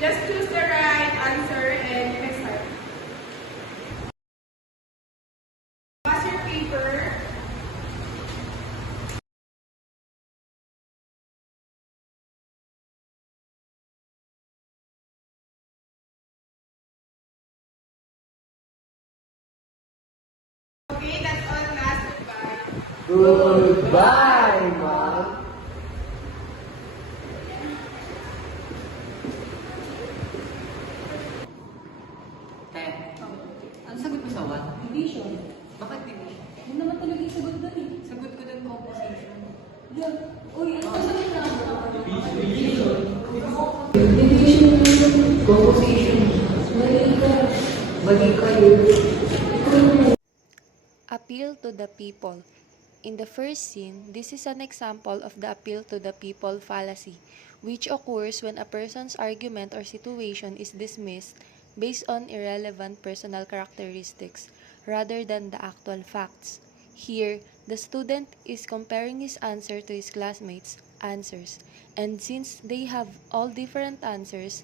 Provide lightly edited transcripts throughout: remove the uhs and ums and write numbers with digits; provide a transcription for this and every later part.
Just choose the right answer and you can start. Pass your paper. Okay, that's all class. Goodbye. Goodbye, Mom. Te, ano sagot mo sa one? Division. Bakit division? Yun naman talaga yung sagot doon eh. Sagot ko dun composition. Yeah. Uy, ano sagot na ako? Division. Division. Composition. Mali ka. Mali kayo. Appeal to the people. In the first scene, this is an example of the appeal to the people fallacy, which occurs when a person's argument or situation is dismissed based on irrelevant personal characteristics rather than the actual facts. Here, the student is comparing his answer to his classmates' answers, and since they have all different answers,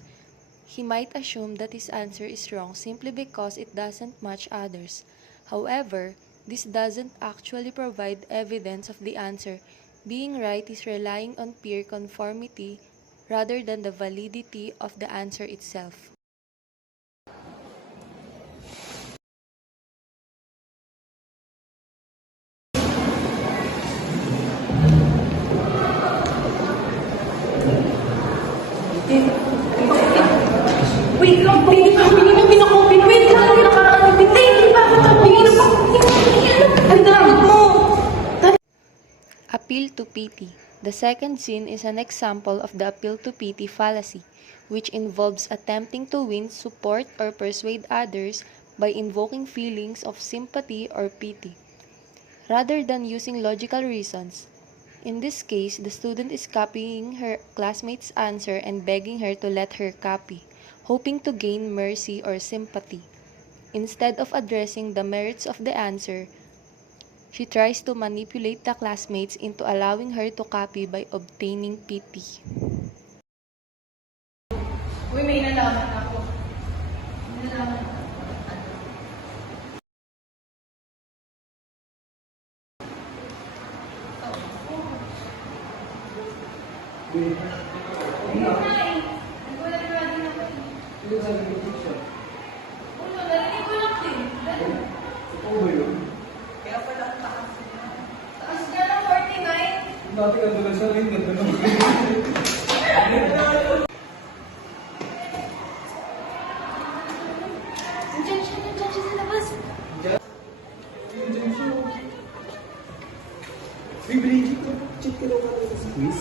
he might assume that his answer is wrong simply because it doesn't match others. However, this doesn't actually provide evidence of the answer being right is relying on peer conformity rather than the validity of the answer itself. Wait lang, hindi mo pinakopin. Wait lang, pinaka-ano. Hindi ba ako tapingin na ang dagot mo. Appeal to pity. The second scene is an example of the appeal to pity fallacy, which involves attempting to win support or persuade others by invoking feelings of sympathy or pity, rather than using logical reasons. In this case, the student is copying her classmate's answer and begging her to let her copy, hoping to gain mercy or sympathy. Instead of addressing the merits of the answer, she tries to manipulate the classmates into allowing her to copy by obtaining pity. Uy, may nalaman ako. May nalaman ako. Dati ka doon sa rin, ganda naman. Nandiyan siya sa labas. Diyan siya. Bibili, check ka daw ka sa quiz.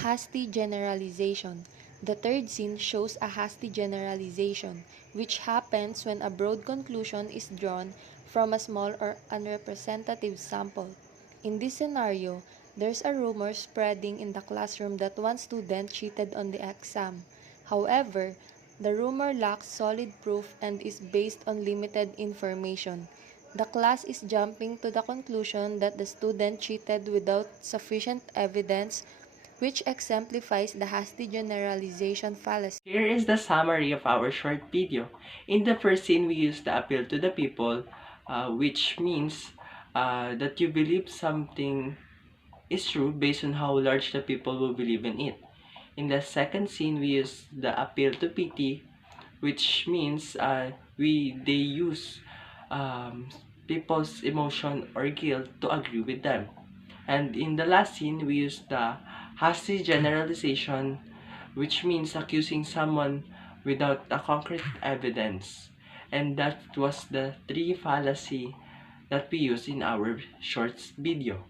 Hasty generalization. The third scene shows a hasty generalization, which happens when a broad conclusion is drawn from a small or unrepresentative sample. In this scenario, there's a rumor spreading in the classroom that one student cheated on the exam. However, the rumor lacks solid proof and is based on limited information. The class is jumping to the conclusion that the student cheated without sufficient evidence, which exemplifies the hasty generalization fallacy. Here is the summary of our short video. In the first scene, we use the appeal to the people, which means that you believe something is true based on how large the people will believe in it. In the second scene, we use the appeal to pity, which means they use people's emotion or guilt to agree with them. And in the last scene, we use the hasty generalization, which means accusing someone without a concrete evidence. And that was the three fallacy that we use in our short video.